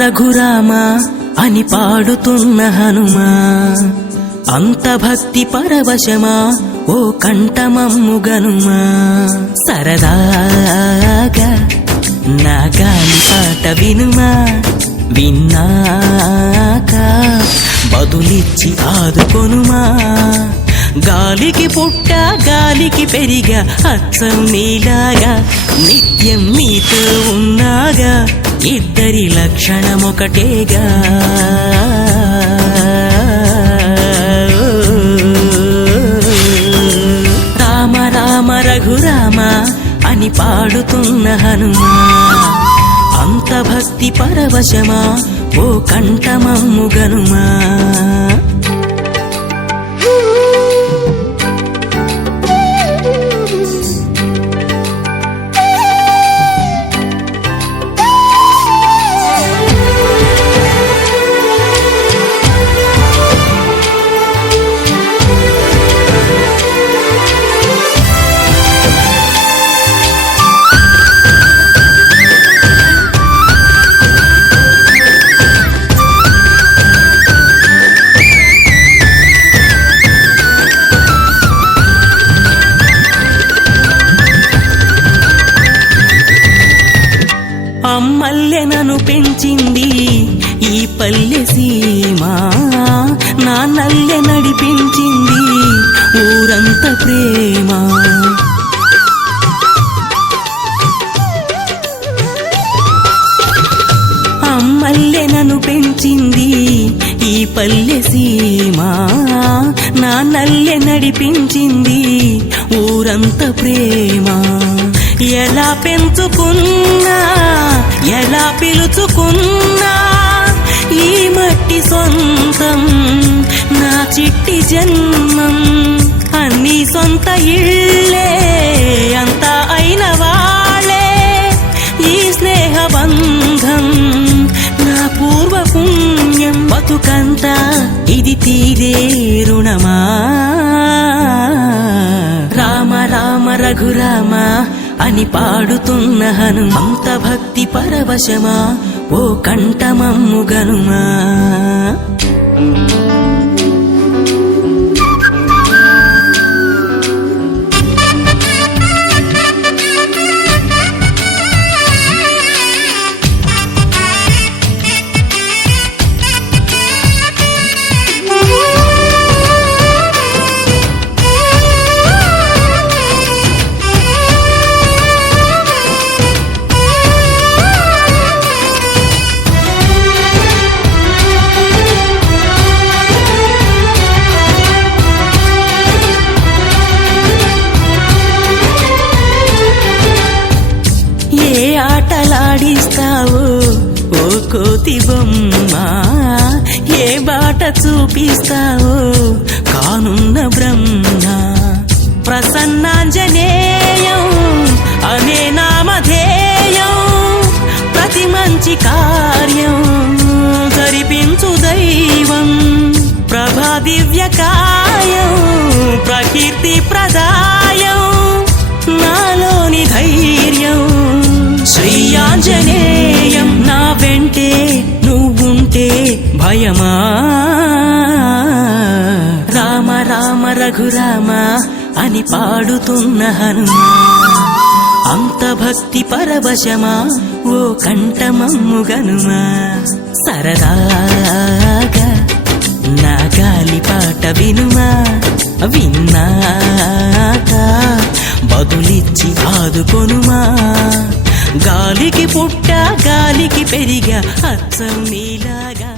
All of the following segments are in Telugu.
రఘురామ అని పాడుతున్న హనుమా, అంత భక్తి పరవశమా ఓ కంఠమమ్ముగనుమా. సరదాగా నా గాలి పాట వినుమా, విన్నాక బదులిచ్చి ఆదుకొనుమా. గాలికి పుట్ట గాలికి పెరిగా అచ్చం నీలాగా, నిత్యం నీతో ఉన్నాగా, ఇద్దరి లక్షణమొకటేగా. రామ రామ రఘురామ అని పాడుతున్న హనుమా, అంత భక్తి పరవశమా ఓ కంఠమమ్ముగనుమా. అమ్మల్లె నన్ను పెంచింది ఈ పల్లె సీమ, నాన్నల్లె నడిపించింది ఊరంత ప్రేమ. అమ్మల్లె నన్ను పెంచింది ఈ పల్లె సీమ, నాన్నల్లె నడిపించింది ఊరంత ప్రేమ. ఎలా పెంచుకున్నా ఎలా పిలుచుకున్నా ఈ మట్టి సొంతం నా చిట్టి జన్మం. అన్ని సొంత ఇళ్ళే అంతా అయిన వాళ్ళే ఈ స్నేహ బంధం నా పూర్వ పుణ్యం. బతుకంతా ఇది తీరే రుణమా. రామ రామ రఘురామ అని పాడుతున్న హనుమ, అంత భక్తి పరవశమా ఓ కంఠమమ్ముగనుమా. ఆటలాడిస్తావు ఓ కోతి బొమ్మ, ఏ బాట చూపిస్తావు కానున్న బ్రహ్మ. ప్రసన్నాంజనేయం అనే నామధేయం, ప్రతి మంచి కార్యం జరిపించు దైవం. ప్రభా దివ్యకాయం ప్రకీర్తి ప్రదాయం, నాలోని ధైర్యం శ్రీ ఆంజనేయం. నా వెంటే నువ్వుంటే భయమా. రామ రామ రఘురామ అని పాడుతున్న హనుమా, అంత భక్తి పరవశమా ఓ కంఠమమ్ముగనుమా. సరదాగా నా గాలి పాట వినుమా, విన్నాక బదులిచ్చి ఆదుకొనుమా. గాలికి పుట్ట గాలికి పెరిగా అచ్చం నీలాగా.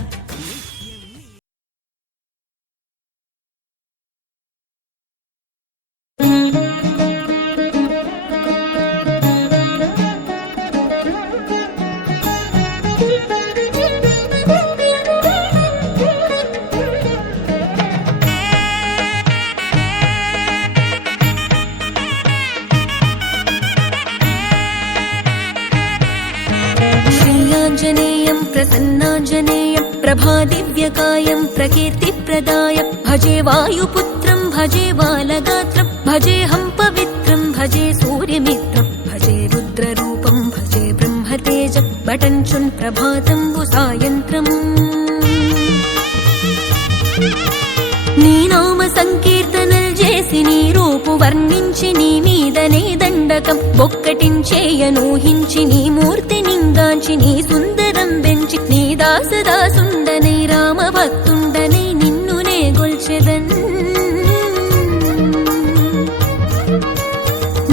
श्रीयाञ्जनेयं प्रसन्नाञ्जनेयं प्रभादिव्यकायं प्रकीर्तिप्रदायं भजे वायुपुत्रं भजे बालगात्रं भजेऽहं पवित्रं भजे सूर्यमित्रं भजे रुद्ररूपं भजे ब्रह्मतेजं बटञ्चुन् प्रभातं सायन्त्रम् నీ నామ సంకీర్తనలు చేసి నీ రూపు వర్ణించి నీ మీదనే దండకం ఒక్కటించేయనూహించి నీ మూర్తి నింగాంచి నీ సుందరం పెంచి నీ దాసదాసుండనై రామభక్తుండనై నిన్నునే గొల్చెదన్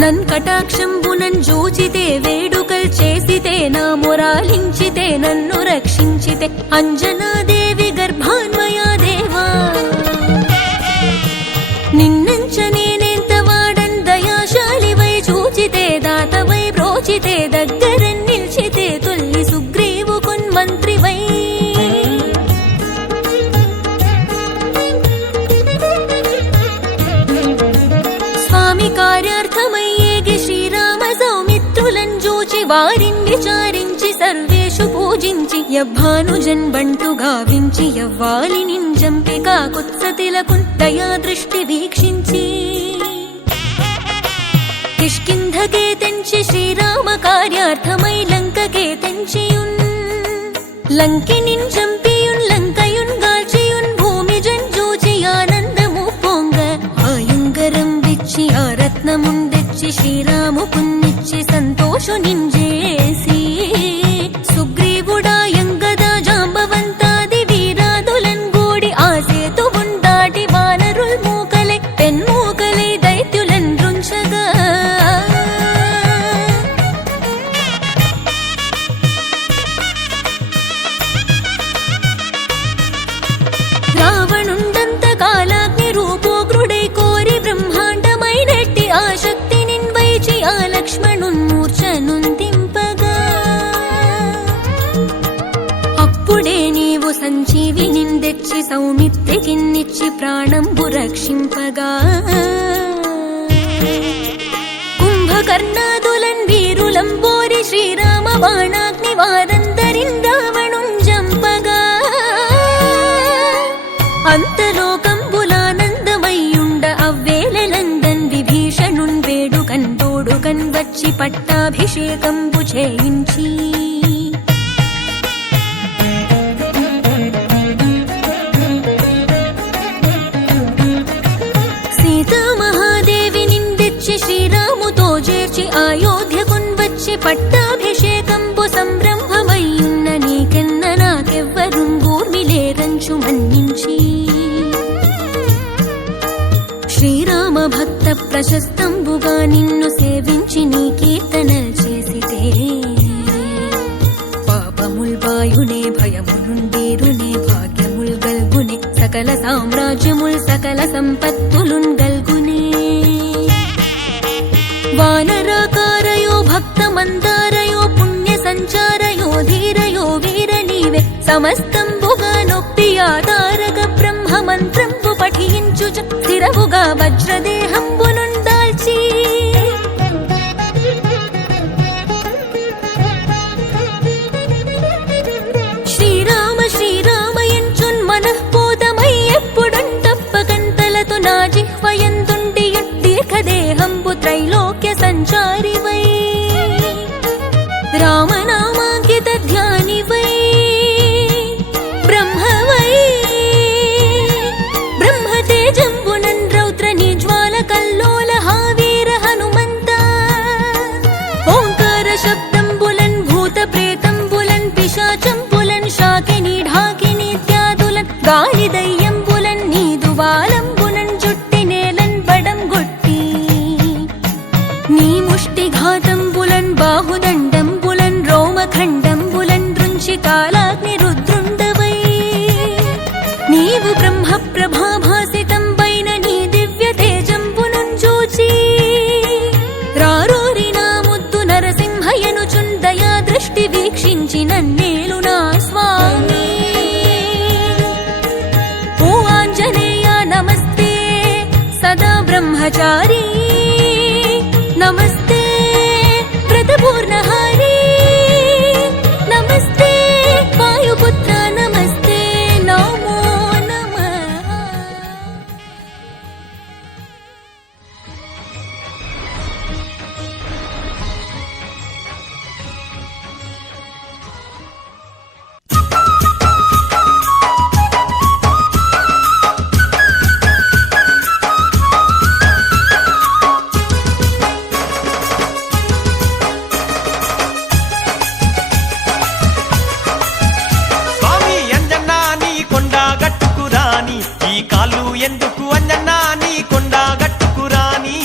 నన్ కటాక్షంబునన్ జూచితే వేడుకల్ చేసితే నా మొరాలించితే నన్ను రక్షించితే అంజనాదేవి గర్భాన్వయా దేవా నిన్నంచ నేనెంత వాడన్ దయాశాలివై చూచితే దాతవై బ్రోచితే దగ్గర నిల్చితే తొల్లి సుగ్రీవు కొన్మంత్రివై స్వామి కార్యార్థమయ్యేగి శ్రీరామ సౌమిత్రులను చూచి వారిని విచారించి సర్వేషు పూజించి యవ్వానుజన్ బంటు గావించి యవ్వాలి నింజంపి కాకుత్సతిలకు దయా దృష్టి వీక్షించి కిష్కింధకే తెంచి శ్రీరామ కార్యార్థమై లంకకే తెంచియున్ లంకినిన్ చంపియున్ లంకయున్ గాల్చియున్ భూమి జంజూచి ఆనందము పొంగ ఆయుంగరం విచ్చి ఆ రత్నముందెచ్చి శ్రీరాము పున్నిచ్చి సంతోషు నింజేసి సుగ్రీవుడాయంగదా జాంబవంతాది వీరాదులన్ గూడి ఆ సేతువున్ దాటి వానరుల్ మూకలై పెన్మూకలై దైత్యులన్ రుంచగా రావణుండంత కాలాగ్ని రూపోగ్రుడై కోరి బ్రహ్మాండమైనట్టి ఆ శక్తి నిన్వైచి ఆ లక్ష్మణున్ మూర్ఛనుందింపగా అప్పుడే నీవు సంజీవి నిందెచ్చి సౌమిత్రికిన్నిచ్చి ప్రాణంబు రక్షింపగా కుంభకర్ణాదులన్ వీరులంబోరి శ్రీరామ బాణాగ్ని వారందరిన్ రావణుంజంపగా అంతలోకంబులానందమయ్యుండ అవ్వేళనందన్ విభీషణున్ వేడుకన్ తోడుకన్ వచ్చి పట్టాభిషేకంబు చేయించి సీతామహాదేవి నిందెచ్చి శ్రీరాముతో చేర్చి అయోధ్యకున్ వచ్చి పట్టాభిషేకంబు సంరంభమయ్యున్న నీకెన్న నాకెవ్వరుంగూర్మిలేరంచు మన్నించి శ్రీరామ భక్త ప్రశస్తంబుగా నిన్ను సేవించి నీ కీర్తనల్ చేసితే పాపముల్ బాయునే భయములుండేరునే భాగ్యముల్ గల్గునే సకల సామ్రాజ్యముల్ సకల సంపత్తులున్ గల్గునే వానరాకారయో భక్త మందారయో పుణ్య సంచారయో ధీరయో వీర నీవే సమస్తంబుగా నొప్పి ఆధారక బ్రహ్మ మంత్రంబు పఠించు స్థిరవుగా వజ్రదేహంబునుందాల్చి శ్రీరామ శ్రీరామయంచున్ మనఃపూతమై ఎప్పుడున్ తప్పకంతలతో నా జిహ్వయందుండి దీర్ఘదేహంబు త్రైలోక్య సంచారివై రామనామాంకిత ధ్యానివై బ్రహ్మవై బ్రహ్మతేజంబునన్ రౌద్ర నిజ్వాల కల్లోల హావీర హనుమంత ఓంకార శబ్దంబులన్ భూత ప్రేతంబులన్ పిశాచంబులన్ శాకిని ఢాకిని త్యాదులన్ గాలి దయ్యంబులన్ నీదు వాలంబునన్ జుట్టి నేలన్ బడం గొట్టి శూలాగ్ని రుద్రుండవై నీవు బ్రహ్మ ప్రభాభాసితంపైన నీ దివ్య తేజంబునుంజూచి రారోరి నా ముద్దు నరసింహయనుచుందయా దృష్టి వీక్షించి నన్నేలు నా స్వామి ఓ ఆంజనేయ నమస్తే సదా బ్రహ్మచారి నమస్తే వ్రతపూర్ణహారి నమస్తే వాయుపుత్ర నమస్తే నమో నమః స్వామి అంజన్నా నీ కొండ గట్టుకురాని ఈ కాళ్ళు ఎందుకు అంజన్నా నీ కొండ గట్టుకురాని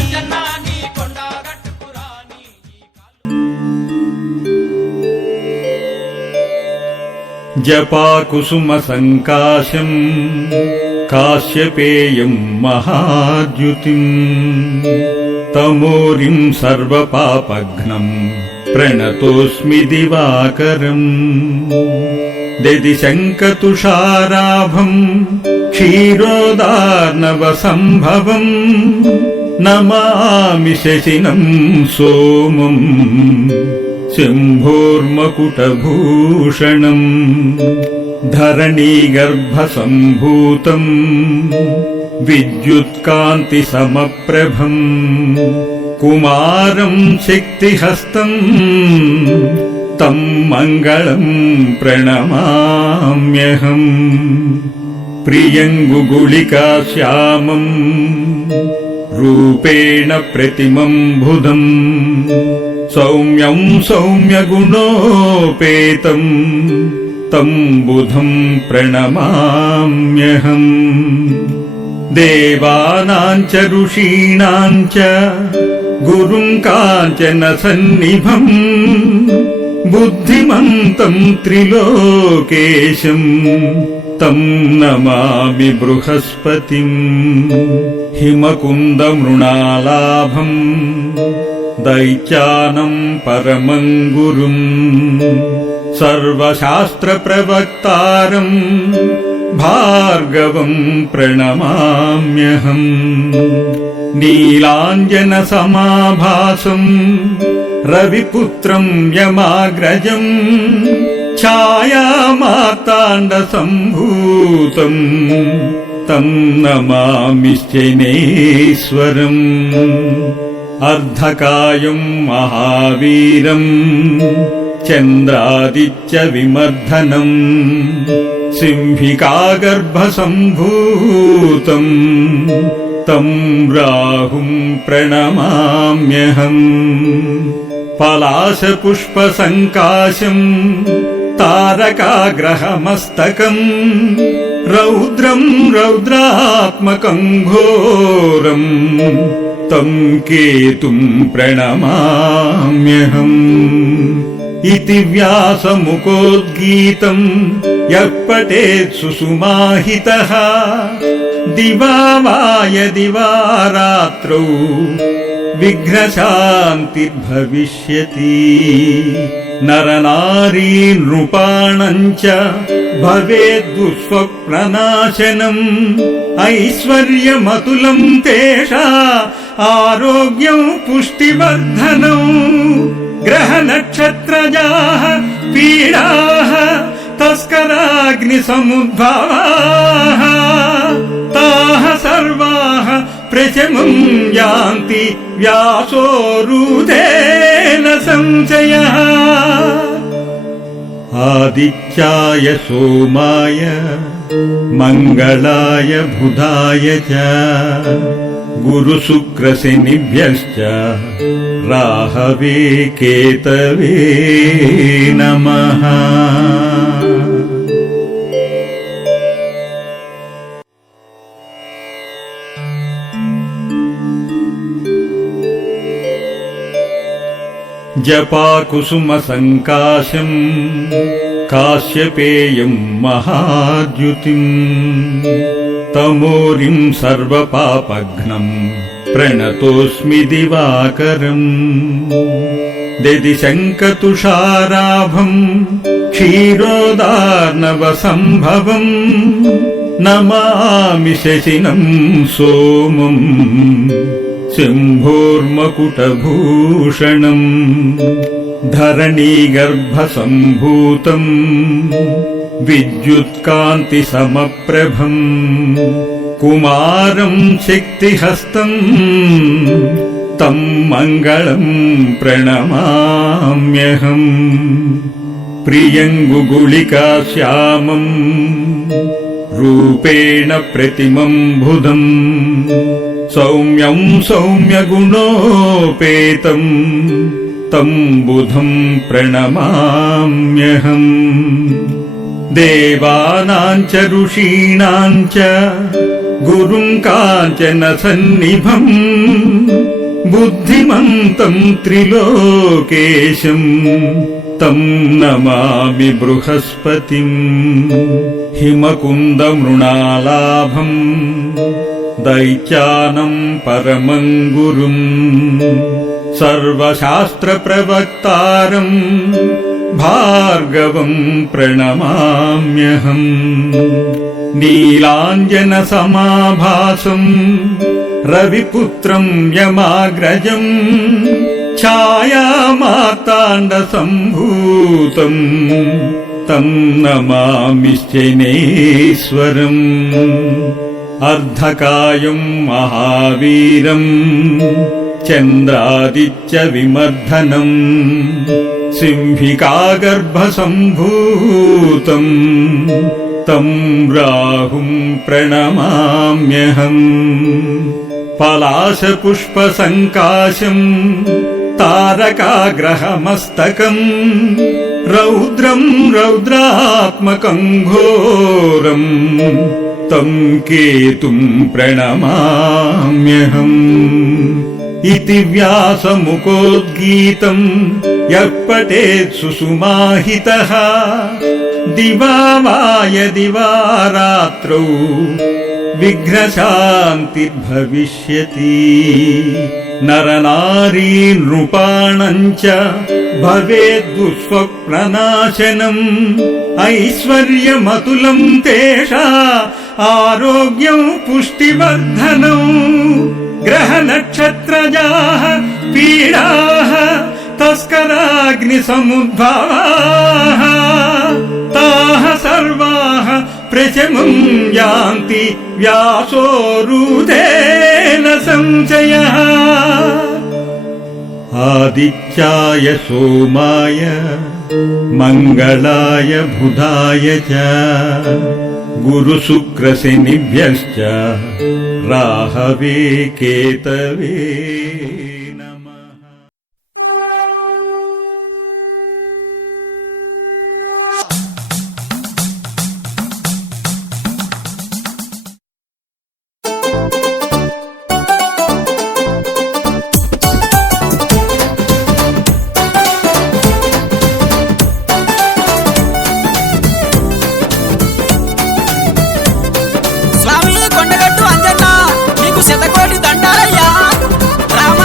అంజన్నా నీ కొండ గట్టుకురాని జపాకుసుమ సంకాశం కాశ్యపేయం మహాద్యుతిం తమోరిం సర్వపాపఘ్నం ప్రణతోస్మి దివాకరం దదిశంకతుషారాభం క్షీరోదార్ణవ సంభవం నమామి శశినం సోమం శంభోర్మకుటభూషణం ధరణీగర్భసంభూతం విద్యుత్కాంతి సమప్రభం కుమారం శక్తిహస్తం తం మంగళం ప్రణమామ్యహం ప్రియంగుగుళికా శ్యామం రూపేణ ప్రతిమం బుధం సౌమ్యం సౌమ్యగుణోపేతం తం బుధం ప్రణమామ్యహం దేవానాం చ ఋషీణాం చ గురుం కాంచన సన్నిభం బుద్ధిమంతం త్రిలోకేశం తం నమామి బృహస్పతిం హిమకుందమృణాలాభం దైత్యానం పరమం గురుం సర్వశాస్త్రప్రవక్తారం భార్గవం ప్రణమామ్యహం నీలాంజన సమాభాసం రవిపుత్రం యమాగ్రజం ఛాయామార్తాండ సంభూతం తం నమామి శనేశ్వరం అర్ధకాయం మహావీరం చంద్రాదిత్య విమర్ధనం సింహికాగర్భసంభూతం తం రాహుం ప్రణమామ్యహం పలాశపుష్పసంకాశం తారకాగ్రహమస్తకం రౌద్రం రౌద్రాత్మకం ఘోరం తం కేతుం ప్రణమామ్యహం ఇతి వ్యాసముకోద్గీతం యః పఠేత్ సుసుమాహితః దివా వా యదివా రాత్రౌ విఘ్నశాంతిర్భవిష్యతి నరనారీ నృపాణం చ భవేద్దుస్వప్ననాశనం ఐశ్వర్యమతులం తేషా ఆరోగ్యం పుష్టివర్ధనం గ్రహనక్షత్రజాః పీడాః తస్కరాగ్నిసముద్భవాః తాః సర్వాః ప్రశమం యాంతి వ్యాసోరుధేన సంశయః ఆదిత్యాయ సోమాయ మంగళాయ బుధాయ చ గురుశుక్రశనిభ్యశ్చ రాహవే కేతవే నమః. జపాకుసుమ సంకాశం కాశ్యపేయం మహాద్యుతిం తమోరిం సర్వపాపఘ్నం ప్రణతోస్మి దివాకరం దదిశంకతుషారాభం క్షీరోదార్ణవ సంభవం నమామి శశినం సోమం శంభోర్మకుటభూషణం ధరణీగర్భసంభూతం విద్యుత్కాంతిసమప్రభం కుమారం శక్తిహస్తం తం మంగళం ప్రణమామ్యహం ప్రియంగుగుళికాశ్యామం రూపేణ ప్రతిమం బుధం సౌమ్యం సౌమ్యగుణోపేతం తం బుధం ప్రణమామ్యహం దేవానాం చ ఋషీణాం చ గురుం కాంచన సన్నిభం బుద్ధిమంతం త్రిలోకేశం తం నమామి బృహస్పతిం హిమకుందమృణాలాభం దైత్యానం పరమం గురుం సర్వశాస్త్రప్రవక్తారం భార్గవం ప్రణమామ్యహం నీలాంజనసమాభాసం రవిపుత్రం యమాగ్రజం ఛాయామార్తాండసంభూతం తం నమామి శనేశ్వరం అర్ధకాయం మహావీరం చంద్రాదిత్య విమర్ధనం సింహికాగర్భసంభూతం తం రాహుం ప్రణమామ్యహం పలాశపుష్పసంకాశం తారకాగ్రహమస్తకం రౌద్రం రౌద్రాత్మకం ఘోరం తం కేతుం ప్రణమామ్యహం ఇతి వ్యాసముకోద్గీతం యః పఠేత్ సుసుమాహితః దివా వా యదివా రాత్రౌ విఘ్నశాంతిర్భవిష్యతి నరనారీ నృపాణం చ భవేద్దుస్వప్ననాశనం ఐశ్వర్యమతులం తేషా ఆరోగ్యం పుష్టివర్ధనం గ్రహనక్షత్రజాః పీడాః తస్కరాగ్నిసముద్భవాః తాః సర్వాః ప్రశమం యాంతి వ్యాసోరుధేన సంశయః ఆదిత్యాయ సోమాయ మంగళాయ బుధాయ చ గురుశుక్రశనిభ్యశ్చ రాహవే కేతవే నమః. స్వామి కొండగట్టు అంజన్న నీకు శతకోటి దండాలయ్యా రామ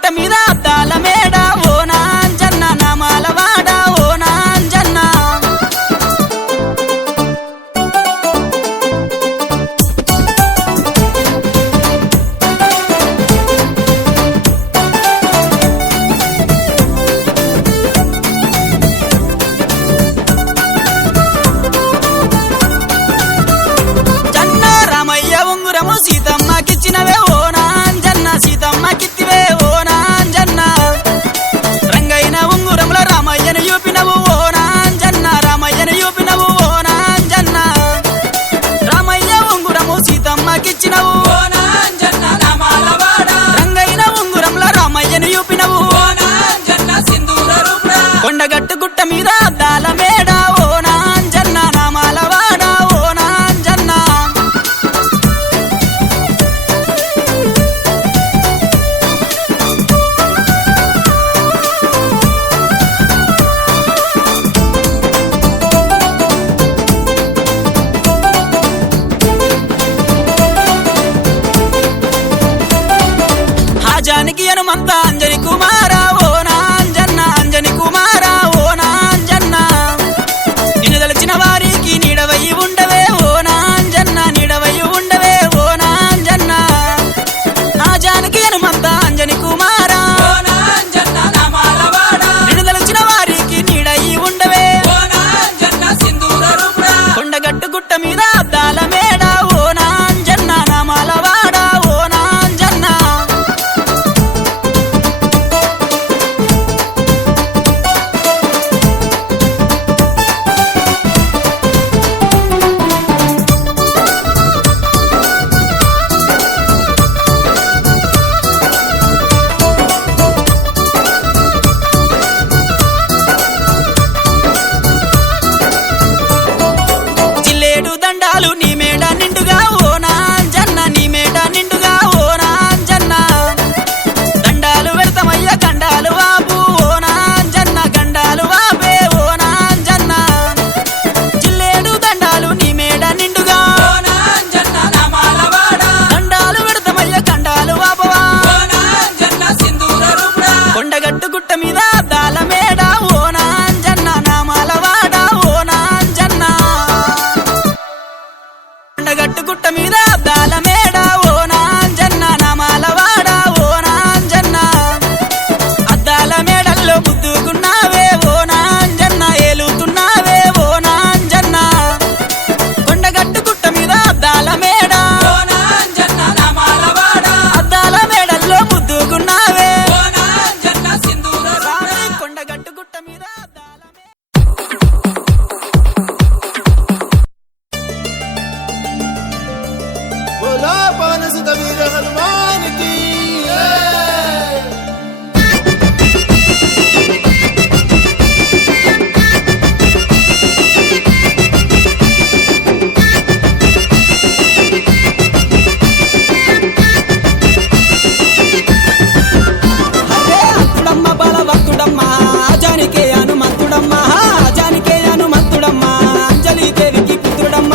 గుట్ట మీద అద్దాల మేడ ఓ నాంజన్న నామాల వాడ ఓ నాంజన్న జన్న రామయ్య ఉంగురము సీతమ్మకిచ్చినవే ఓ నాంజన్న సీతమ్మకిత్తివే ఓ నాంజన్న రంగైన ఉంగురముల రామయ్యను చూపినవు ఓ నాంజన్న రామయ్యను చూపినవు ఓ నాంజన్న రామయ్య ఉంగురము సీతమ్మకిచ్చినవు ఓ నాంజన్న నామాల వాడ రంగైన ఉంగురముల రామయ్యను చూపినవు ఓ నాంజన్న సింధూర రూప కొండగట్టు గుట్ట మీద అద్దాల మేడ ఓ నాంజన్న నామాల వాడ ఓ నాంజన్న జానకి హనుమంత అంజని కుమార ఓ నాంజన్న అంజని కుమార ఓ నాంజన్న నిన్ను తలచిన వారికి నీడవై ఉండవే ఓ నాంజన్న నీడవై ఉండవే ఓ నాంజన్న ఆ జానకి హనుమంత అంజని కుమార ఓ నాంజన్న నామాల వాడ నిన్ను తలచిన వారికి నీడై ఉండవే ఓ నాంజన్న సింధూర రూప కొండగట్టు గుట్ట మీద అద్దాల మేడ ఓ నాంజన్న నామాల వాడ ఓ నాంజన్న జిల్లేడు దండాలు నీ మేడ నిండుగా ఓ నాంజన్న నీ మేడ నిండుగా ఓ నాంజన్న దండాలు వెడతమయ్య గండాలు వాపు ఓ నాంజన్న గండాలు వాపే ఓ నాంజన్న జిల్లేడు దండాలు నీ మేడ నిండుగా ఓ నాంజన్న నామాల వాడ దండాలు వెడతమయ్య గండాలు వాపవా ఓ నాంజన్న సింధూర రూప కొండగట్టు గుట్ట మీద అద్దాల మేడ ఓ నాంజన్న నామాల వాడ ఓ నాంజన్న కొండగట్టు గుట్ట మీద అద్దాల మేడ ఓ నాంజన్న నామాల వాడ ఓ నాంజన్న అద్దాల మేడల్లో ముద్దుకున్నావే ఓ నాంజన్న ఏలుతున్నావే ఓ నాంజన్న కొండగట్టు గుట్ట మీద అద్దాల మేడ ఓ నాంజన్న నామాల వాడ అద్దాల మేడల్లో ముద్దుకున్నావే ఓ నాంజన్న సింధూర రాణి కొండగట్టు గుట్ట మీద అద్దాల మేడ बोला पानस वीर हनुमान की అరే అత్తుడమ్మ బలవంతుడమ్మ జానికే హనుమంతుడమ్మ జానికే హనుమంతుడమ్మ అంజలి దేవికి పుత్రుడమ్మ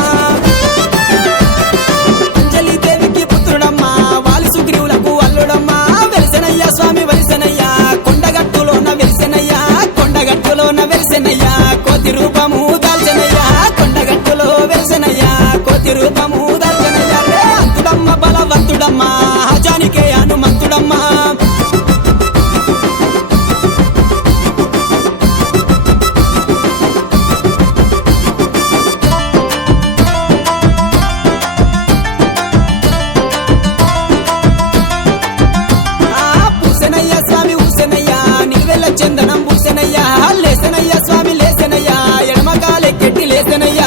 అంజలి దేవికి పుత్రుడమ్మ వాలి సుగ్రీవులకు అల్లుడమ్మ వెలిసెనయ్య స్వామి వెలిసెనయ్య కొండగట్టులోన వెలిసెనయ్య కొండగట్టులోన వెలిసెనయ్య కోతి రూపము దాల్చెనయ్య కొండగట్టులో వెలిసెనయ్య కోతి రూపము దాల్చెనయ్య రే అత్తుడమ్మ బలవంతుడమ్మ జానికే హనుమంతుడమ్మ పూసెనయ్య స్వామి ఊసెనయ్య నిలువెల్ల చందనం పూసెనయ్య లేసెనయ్య స్వామి లేసెనయ్య ఎడమకాలెక్కెట్టి లేసెనయ్య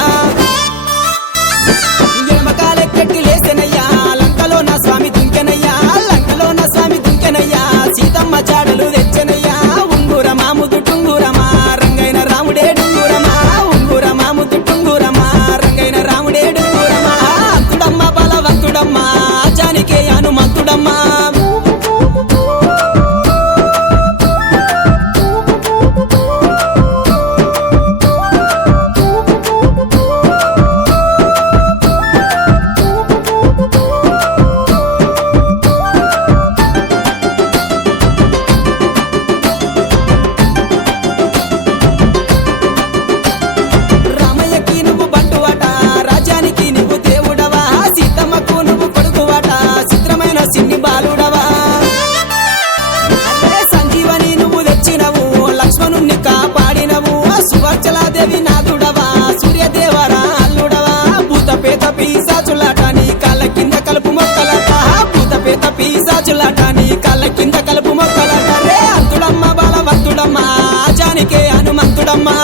ఎడమకాలెక్కెట్టి లేసెనయ్య లంకలో నా స్వామి దుంకెనయ్య లంకలో నా స్వామి దుంకెనయ్య సీతమ్మ చాడలు తెచ్చెనయ్య ఉంగురమా ముద్దు టుంగురమా రంగైన రాముడే డుంగురమా ఉంగురమా ముద్దు టుంగురమా రంగైన రాముడే డుంగురమా అత్తుడమ్మ బలవంతుడమ్మ జానికే హనుమంతుడమ్మ భూదేవి నాదుడవా సూర్యదేవరా అల్లుడవా భూతపేత పీసాచులాట నీ కాళ్ళ కింద కలుపు మొక్కలట భూతపేత పీసాచులాట నీ కాళ్ళ కింద కలుపు మొక్కలట రే అంతుడమ్మ బలవంతుడమ్మ ఆజానికే హనుమంతుడమ్మా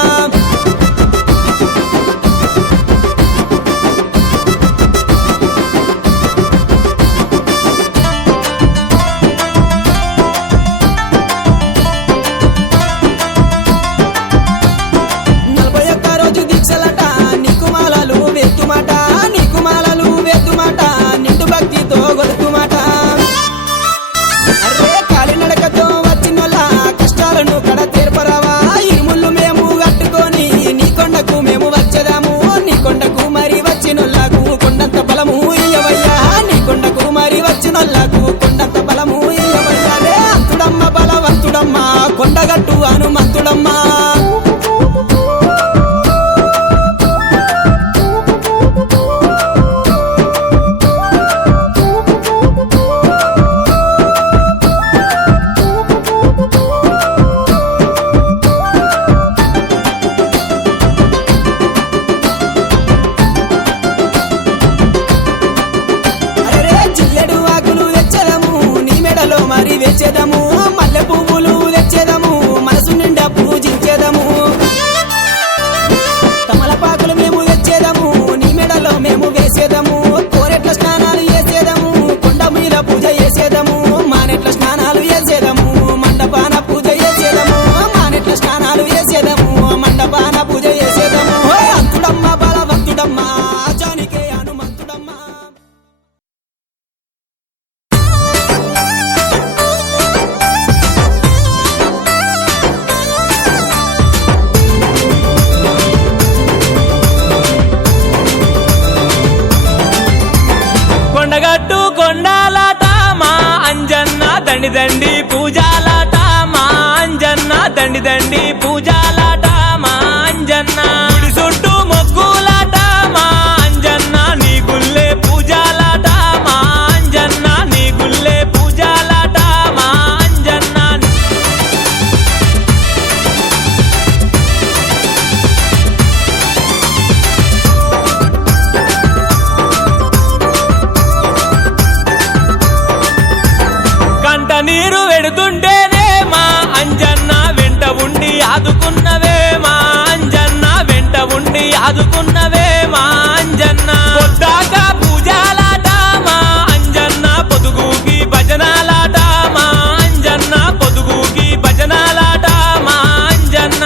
నిండు భక్తితో గొలుతుమాట అరే కాలినడకతో వచ్చినోళ్ళ కష్టాలను కడ తీర్పరావా ఇరుముళ్ళు మేము కట్టుకొని నీ కొండకు మేము వచ్చేదాము నీ కొండకు మరి వచ్చినోళ్ళకు కొండంత బలము ఇయ్యవయ్యా నీ కొండకు మరి వచ్చినోళ్ళకు కొండంత బలము ఇయ్యవయ్యా రే అంతుడమ్మ బలవంతుడమ్మ కొండగట్టు హనుమంతుడమ్మా మరి వేచేదము మల్లె పువ్వులు తెచ్చేదము మనసు నిండా పూజించేదము తమలపాకులు మేము తెచ్చేదము నీ మెడలో మేము వేసేదము కోరెట్ల స్నానాలు చేసేదము కొండ మీద పూజ చేసేదము మానెట్ల స్నానాలు చేసేదము మండపాన పూజ చేసేదము మానెట్ల స్నానాలు చేసేదము మండపాన పూజ చేసేదము అంతుడమ్మ బలవంతుడమ్మ ఆచానికే హనుమంతుడమ్మ కొండగట్టు కొండాలాట మా అంజన్న దండి దండి పూజాలాట మా అంజన్న దండి దండి పూజాలాట మా అంజన్న గుడి చుట్టూ మొక్కులాట మా అంజన్న నీ గుల్లే పూజాలాట మా అంజన్న నీ గుల్లే పూజాలాట మా అంజన్న కంట నీరు వెడుతుంటేనే మా అంజన్న వెంట ఉండి ఆదుకున్నవే మా అంజన్న వెంట ఉండి ఆదుకున్నవే మా అంజన్న పొద్దాక పూజాలాట మా అంజన్న పొదుగుకి భజనాలాట మా అంజన్న పొదుగుకి భజనాలాట మా అంజన్న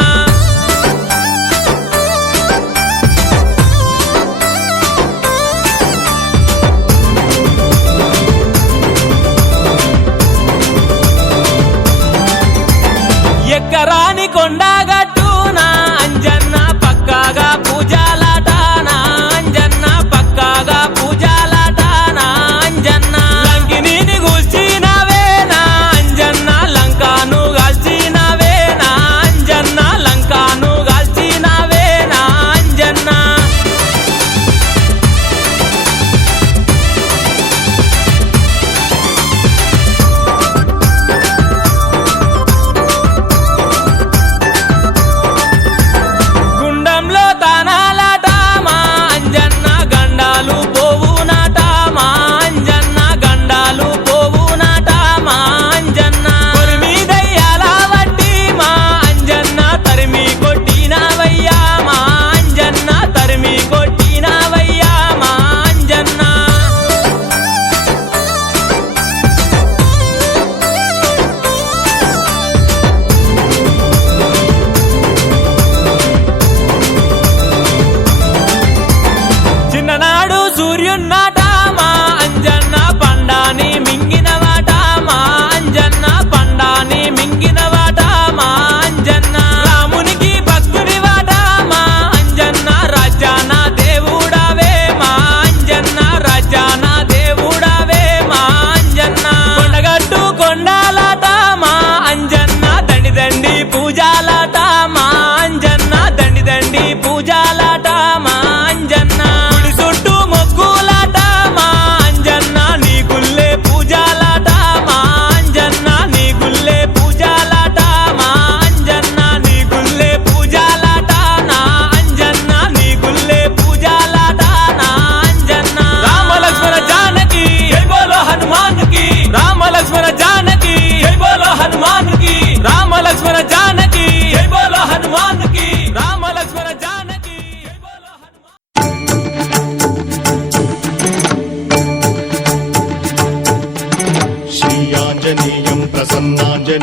ఎక్కరాని కొండగట్టు నా అంజన్న పక్కాగా పూజాలాట నా అంజన్న పక్కాగా పూజాలాట నా అంజన్న లంకిని గూల్చినవే నా అంజన్న లంకాను గాల్చినవే నా అంజన్న లంకాను గాల్చినవే నా అంజన్న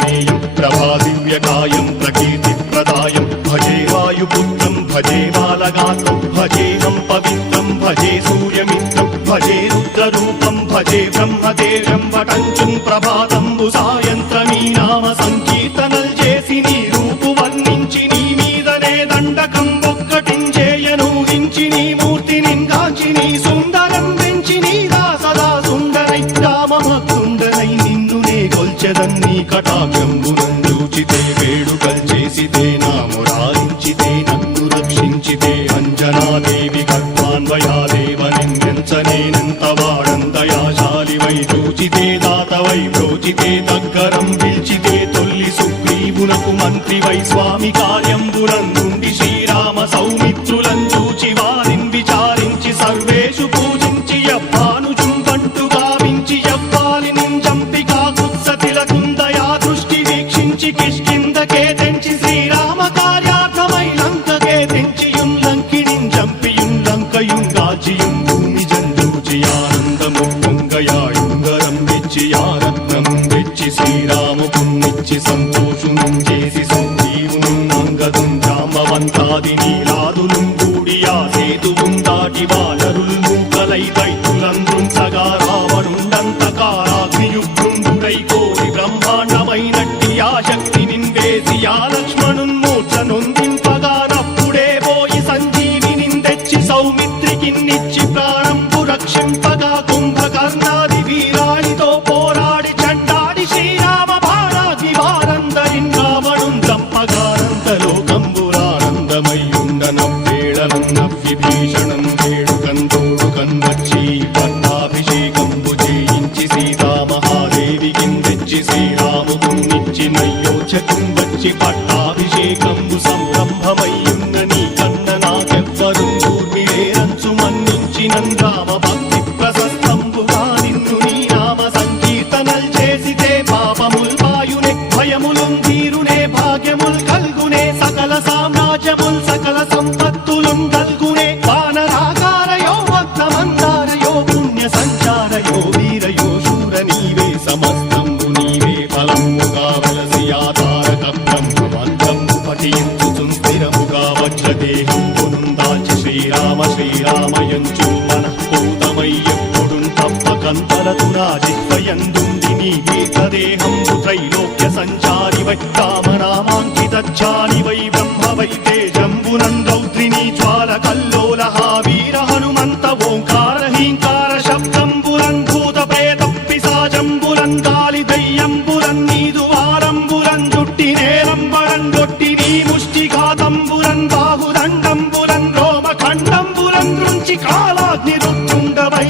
ప్రమేయం ప్రభాదివ్యకాయం ప్రకీర్తిప్రదాయం భజే వాయుపుత్రం భజే బాలగాత్రం భజేహం పవిత్రం భజే సూర్యమిత్రం భజే రుద్రరూపం భజే బ్రహ్మదేవం వటంచుం ప్రభాతంబు సాయంత్రమీ నామ సంకీర్తనల్ చేసి నీ రూపు వర్ణించి నీ మీదనే దండకం ఒక్కటించేయను హించి నీ మూర్తి నింగాచి నీ సుందరం పెంచి నీ సదా సుందరై రామభక్తుండనై నిన్ను నే కొల్చెదన్ని కటాక్షంబునందూచితే వేడుకల్ చేసితే నా మురారించితే నన్ను రక్షించితే అంజనాదేవి కర్మాన్వయాదేవ నిన్నెంచనేనంత వాడంతయాశాలివై చూచితే దాతవై ప్రోచితే దగ్గరం పిలిచితే తొల్లి సుగ్రీవునకు మంత్రివై స్వామి కార్యంబునందుండి శ్రీరామ సౌమిత్రులను చూచి వారిని విచారించి సర్వేషు పూజించి యవ్వాను చుంబంటు గావించి యవ్వాలి నింజంపికా కుత్సతిలకుందయా దృష్టి వీక్షించి కిష్కిందకే తెంచి శ్రీరామ కార్యార్థమై లంకకే తెంచియుం లంకిణిం చంపియుం లంకయుం రాజియుం భూమి జందూచి ఆనందము పొంగయాయుంగరం వెచ్చి ఆరత్నం వెచ్చి శ్రీరాముకున్నిచ్చి సంతోషునం చేసి సంజీవును అంగదుం జాంబవంతాది నీలాదులు కూడియా సేతువుం దాటి వానరుల్ మూకలై దైతులందుం సగా రావణుండంతకారాగ్నియుగ్రుండుడై కోరి బ్రహ్మాండమైనట్టి ఆ శక్తి నిన్వేసి ఆ లక్ష్మణున్ మూర్ఛ నొందింపగా నప్పుడే పోయి సంజీవినిన్ తెచ్చి సౌమిత్రికిన్నిచ్చి ప్రాణంబు రక్షింపగా కుంభకర్ణాది వీరాడితో పోరాడి చండాడి శ్రీరామ బాణాది వారందరిన్ రావణుం చంపగానంతలోకంబురానందమయ్యుండనవ్వేళనం నవ్విభీషణం వేడుకందోడుకన్ వచ్చి పట్టాభిషేకంబు చేయించి సీతామహాదేవికిన్ తెచ్చి శ్రీరాముకున్నిచ్చి నయ్యోచకుం వచ్చి పట్టాభిషేకంబు సంరంభమయ్యున్న నీ కన్న నాకెవ్వరు ఊర్మిలేరంచు మన్నించినన్ రామ భక్తి ప్రశస్తంబుగా నిన్ను నీ నామ సంకీర్తనల్ చేసితే పాపముల్ పాయునే భయములుం తీరునే భాగ్యముల్ కల్గునే సకల సామ్రాజ్యముల్ సకల సంపత్తులుం కల్గునే వానరాకారయో భక్తమందారయో పుణ్య సంచారయో వీరయో శూర నీవే సమస్తంబు నీవే ఫలముగా వలసి ఆధారక బ్రహ్మమంత్రంబు పఠించుచుం స్థిరముగా వజ్రదేహం పునుందాచి శ్రీరామ శ్రీరామయంచు మనఃపూతమయ్యప్పుడుం తప్పకంతలతు నా జిహ్వయందుండి నీ ఏకదేహంబు త్రైలోక్య సంచారివై రామనామాంకితచ్చాలివై బ్రహ్మవై తేజంబునం రౌద్రిణీ జ్వాల కల్లోలహ వీర హనుమంత ఓంకార హీంకార శబ్దంబురం భూత ప్రేత పిశాచంబురం గాలి దయ్యంబురం నీదు వారంబురం జుట్టి నేలంబరం గొట్టి నీ ముష్టిఘాతంబురం బాహుదండంబురం రోమఖండంబురం దృంచి కాలాగ్ని రుత్తుండవై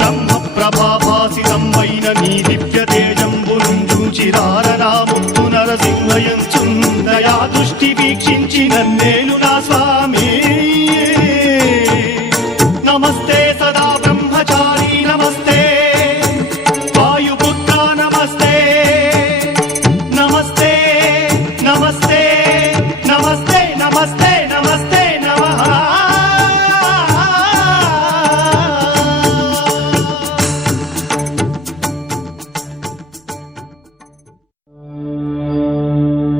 బ్రహ్మ ప్రభాభాసితం వైన నీ దివ్య తేజంబురం చూచి రారనాముత్తు నరసింహయంచుం దయా దృష్టి వీక్షించి నన్నేలు నా స్వామి నమస్తే సదా బ్రహ్మచారి నమస్తే వాయుపుత్ర నమస్తే నమస్తే నమస్తే నమస్తే నమస్తే నమస్తే నమః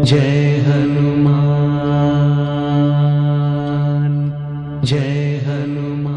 जय हनुमान जय हनुमान।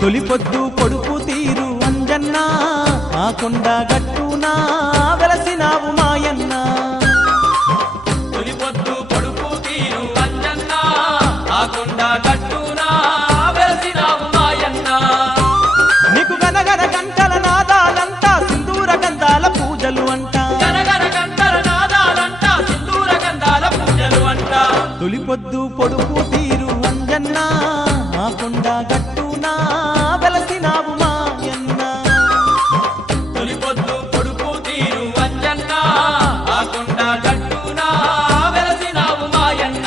తొలి పొద్దు పొడుపు తీరు అంజన్న ఆ కొండ గట్టునా వెలసినావు మాయన్న. తొలి పొద్దు పొడుపు తీరు అంజన్న ఆ కొండ గట్టునా వెలసినావు మాయన్న. పొద్దు పొడుపు తీరు అంజన్న ఆ కొండ గట్టునా వెలసినావు మాయన్న తొలి పొద్దు పొడుపు తీరు అంజన్న ఆ కొండ గట్టున వెలసినావు మాయన్న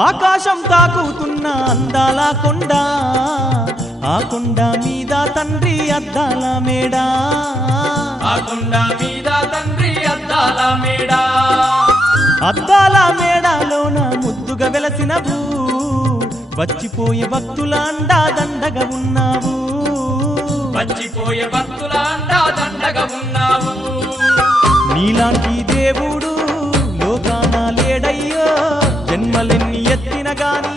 ఆకాశం తాకుతున్న అందాల కొండ ఆ కొండ మీద తండ్రి అద్దాల మేడా ఆ కొండ మీద తండ్రి అద్దాల మేడ అద్దాల మేడాలోన ముద్దుగా వెలసినవు వచ్చిపోయే భక్తుల అండా దండగా ఉన్నావు వచ్చిపోయే భక్తుల అండా దండగా ఉన్నావు నీలాంటి దేవుడు లోకాన లేడయ్యో జన్మలెన్ని ఎత్తిన గాని